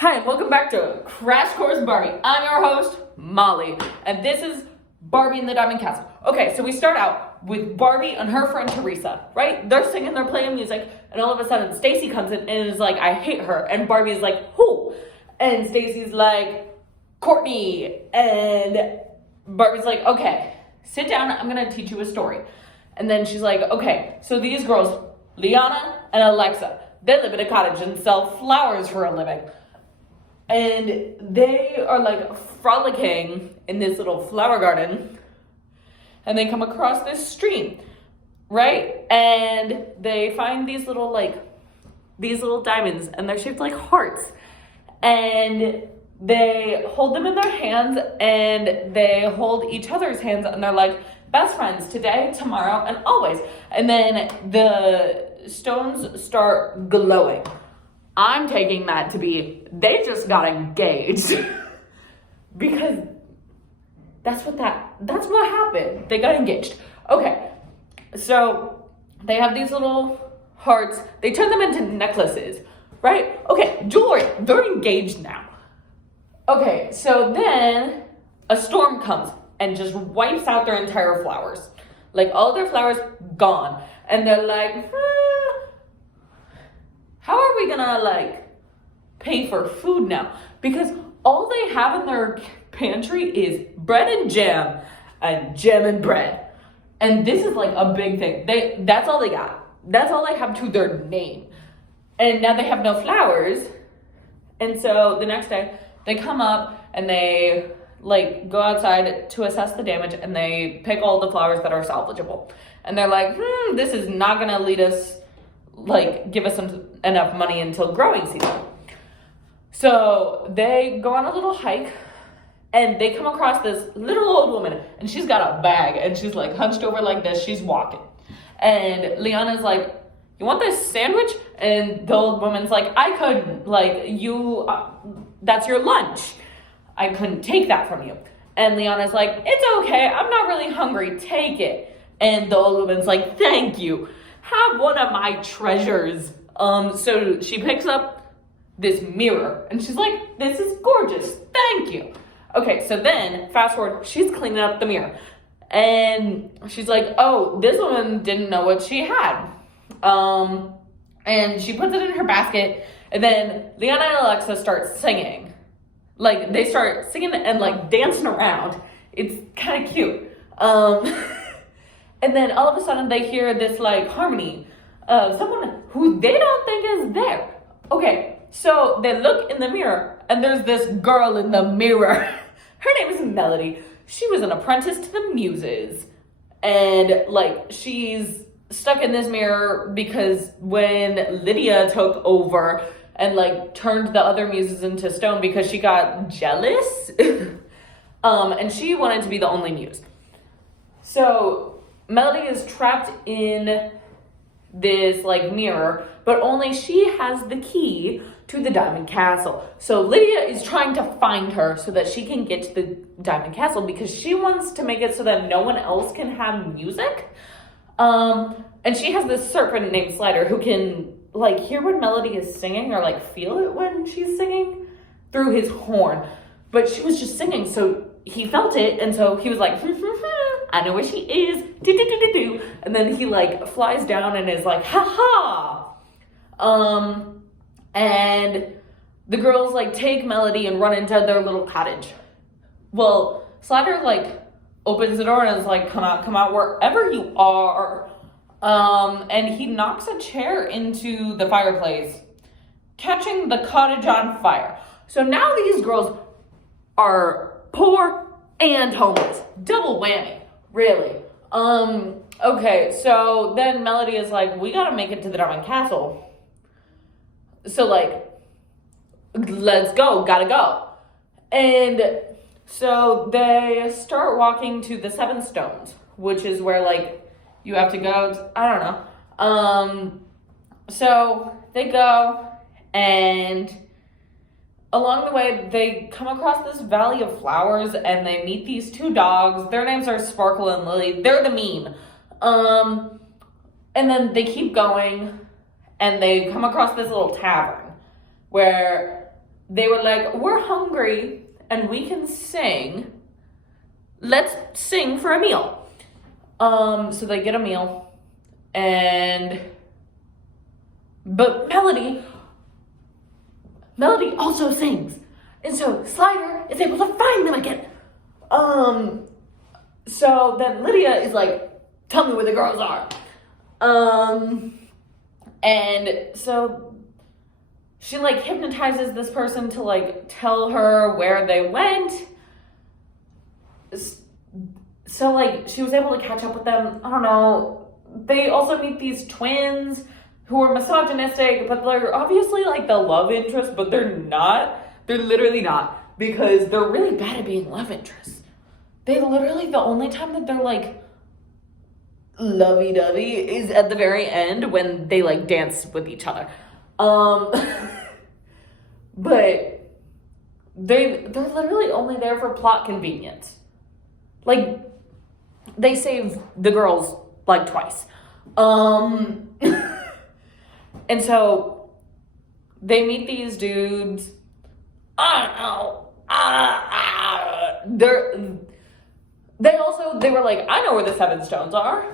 Hi, and welcome back to Crash Course Barbie. I'm your host, Molly, and this is Barbie in the Diamond Castle. Okay, so we start out with Barbie and her friend Teresa, right? They're singing, they're playing music, and all of a sudden Stacy comes in and is like, I hate her, and Barbie's like, who? And Stacy's like, Courtney, and Barbie's like, okay, sit down, I'm gonna teach you a story. And then she's like, okay, so these girls, Liana and Alexa, they live in a cottage and sell flowers for a living. And they are like frolicking in this little flower garden, and they come across this stream, right? And they find these little diamonds, and they're shaped like hearts. And they hold them in their hands, and they hold each other's hands, and they're like best friends today, tomorrow, and always. And then the stones start glowing. I'm taking that to be they just got engaged because that's what happened. They got engaged. Okay, so they have these little hearts. They turn them into necklaces, right? Okay, jewelry. They're engaged now. Okay, so then a storm comes and just wipes out their entire flowers. Like all their flowers gone. And they're like, how are we gonna pay for food now? Because all they have in their pantry is bread and jam and bread. And this is like a big thing. That's all they got. That's all they have to their name. And now they have no flowers. And so the next day they come up and they go outside to assess the damage, and they pick all the flowers that are salvageable. And they're like, this is not gonna lead us give us enough money until growing season. So they go on a little hike, and they come across this little old woman, and she's got a bag, and she's hunched over like this. She's walking, and Liana's like, you want this sandwich? And the old woman's like, I couldn't, that's your lunch. I couldn't take that from you. And Liana's like, it's okay, I'm not really hungry, take it. And the old woman's like, thank you. Have one of my treasures. So she picks up this mirror, and she's like, this is gorgeous, thank you. Okay, so then fast forward, she's cleaning up the mirror, and she's like, oh, this woman didn't know what she had. And she puts it in her basket, and then Liana and Alexa start singing. They start singing and dancing around. It's kind of cute. And then all of a sudden they hear this harmony of someone who they don't think is there. Okay, so they look in the mirror, and there's this girl in the mirror. Her name is Melody. She was an apprentice to the Muses. And she's stuck in this mirror because when Lydia took over and turned the other muses into stone because she got jealous, and she wanted to be the only muse. So Melody is trapped in this mirror, but only she has the key to the Diamond Castle. So Lydia is trying to find her so that she can get to the Diamond Castle because she wants to make it so that no one else can have music. And she has this serpent named Slider who can hear when Melody is singing or feel it when she's singing through his horn. But she was just singing, so he felt it, and so he was like, I know where she is, do. And then he flies down and is like, ha ha. And the girls take Melody and run into their little cottage. Well, Slider opens the door and is like, come out wherever you are. And he knocks a chair into the fireplace, catching the cottage on fire. So now these girls are poor and homeless. Double whammy, really. Okay, so then Melody is like, we gotta make it to the Diamond Castle. So let's go, gotta go. And so they start walking to the Seven Stones, which is where you have to go, I don't know. So they go, and along the way, they come across this valley of flowers, and they meet these two dogs. Their names are Sparkle and Lily. They're the meme. And then they keep going, and they come across this little tavern where they were like, we're hungry and we can sing. Let's sing for a meal. So they get a meal, but Melody also sings. And so Slider is able to find them again. So then Lydia is like, tell me where the girls are. And so she like hypnotizes this person to like tell her where they went. So like she was able to catch up with them. I don't know. They also meet these twins who are misogynistic, but they're obviously like the love interest, but they're not. They're literally not, because they're really bad at being love interests. They literally, the only time that they're like lovey-dovey is at the very end when they like dance with each other. But they're literally only there for plot convenience. Like, they save the girls like twice. And so they meet these dudes. I don't know. They were like, I know where the 7 stones are.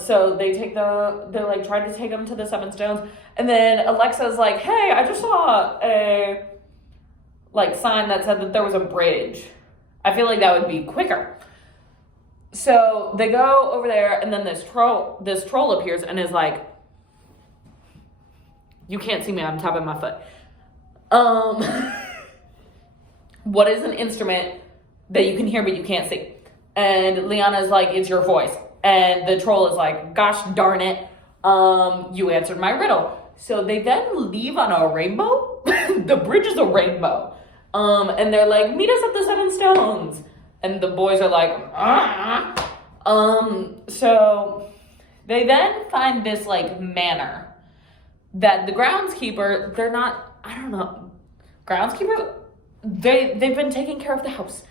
So they like tried to take them to the 7 stones. And then Alexa's like, hey, I just saw a like sign that said that there was a bridge. I feel like that would be quicker. So they go over there, and then this troll appears and is like, you can't see me, I'm tapping my foot. What is an instrument that you can hear but you can't see? And Liana's like, it's your voice. And the troll is like, gosh darn it, you answered my riddle. So they then leave on a rainbow. The bridge is a rainbow. And they're like, meet us at the 7 stones. And the boys are like, so they then find this like manor that the groundskeeper, they're not, I don't know, groundskeeper, they've been taking care of the house.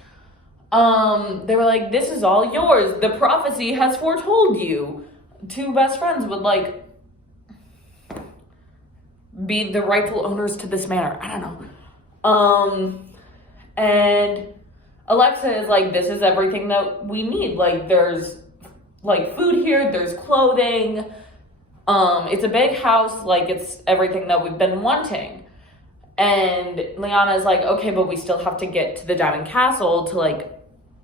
They were like, this is all yours. The prophecy has foretold you. 2 best friends would like be the rightful owners to this manor. I don't know. And Alexa is like, this is everything that we need. Like, there's like food here, there's clothing. It's a big house, like it's everything that we've been wanting. And Liana is like, okay, but we still have to get to the Diamond Castle to like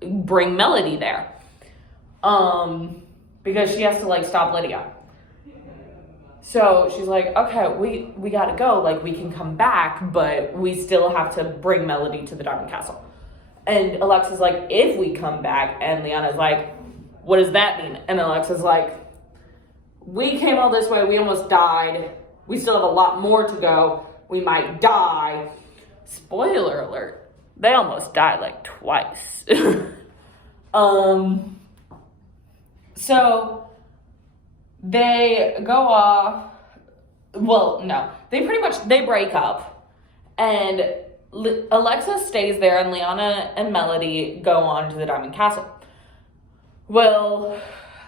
bring Melody there. Because she has to like stop Lydia. So she's like, okay, we gotta go. Like, we can come back, but we still have to bring Melody to the Diamond Castle. And Alexa's like, if we come back, and Liana's like, what does that mean? And Alexa's like, we came all this way, we almost died. We still have a lot more to go. We might die. Spoiler alert, they almost died like twice. So they go off. Well, no, they break up, and Alexa stays there, and Liana and Melody go on to the Diamond Castle. Well,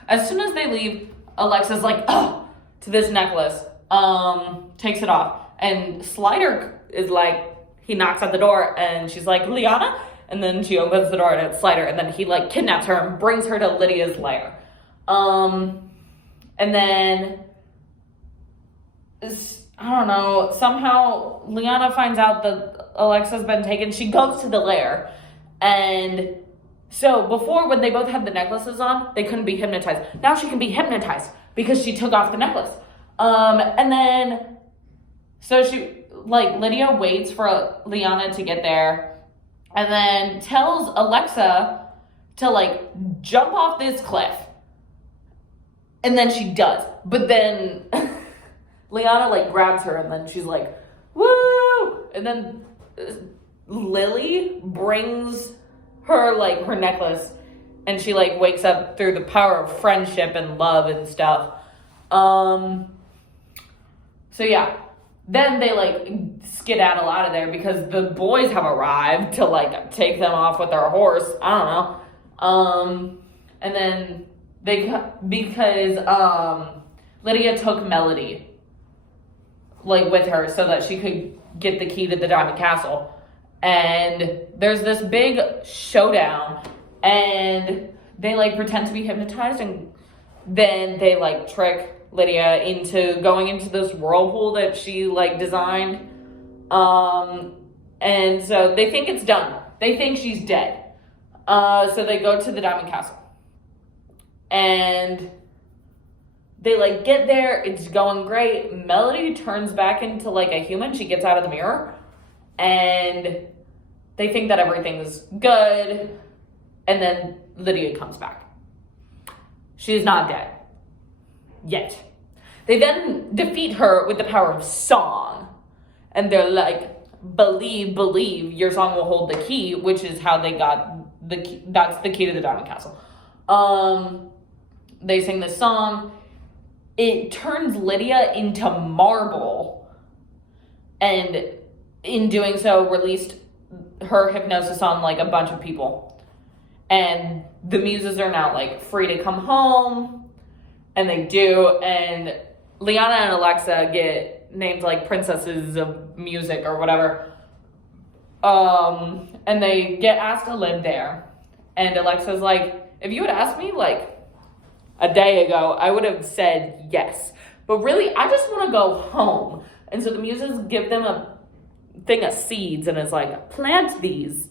as soon as they leave, Alexa's like, oh, to this necklace, takes it off, and Slider is like, he knocks at the door, and she's like, Liana? And then she opens the door, and it's Slider, and then he like kidnaps her and brings her to Lydia's lair. And then, I don't know, somehow Liana finds out that Alexa's been taken. She goes to the lair, and so before, when they both had the necklaces on, they couldn't be hypnotized. Now she can be hypnotized because she took off the necklace. And then, so she, like, Lydia waits for Liana to get there, and then tells Alexa to, like, jump off this cliff. And then she does. But then Liana, like, grabs her, and then she's like, woo! And then Lily brings her, like, her necklace, and she, like, wakes up through the power of friendship and love and stuff. So, yeah. Then they, like, skedaddle out of there because the boys have arrived to, like, take them off with their horse. I don't know. And then because Lydia took Melody, like, with her so that she could get the key to the Diamond Castle. And there's this big showdown, and they like pretend to be hypnotized, and then they like trick Lydia into going into this whirlpool that she like designed. And so they think it's done. They think she's dead. So they go to the Diamond Castle. And they like get there, it's going great. Melody turns back into like a human. She gets out of the mirror, and they think that everything's good. And then Lydia comes back. She's not dead. Yet. They then defeat her with the power of song. And they're like, believe, your song will hold the key, which is how they got the key. That's the key to the Diamond Castle. They sing this song. It turns Lydia into marble. And in doing so, released her hypnosis on like a bunch of people. And the muses are now like free to come home. And they do. And Liana and Alexa get named like princesses of music or whatever. And they get asked to live there. And Alexa's like, if you had asked me like a day ago, I would have said yes. But really, I just want to go home. And so the muses give them a thing of seeds and it's like, plant these.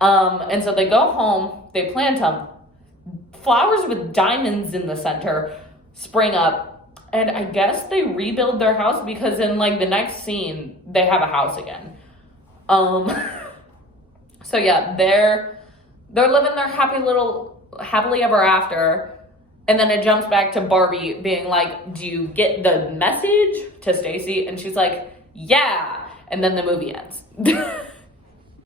And so they go home, they plant them. Flowers with diamonds in the center spring up. And I guess they rebuild their house because in like the next scene, they have a house again. So yeah, they're living their happily ever after. And then it jumps back to Barbie being like, do you get the message to Stacy? And she's like, yeah. And then the movie ends.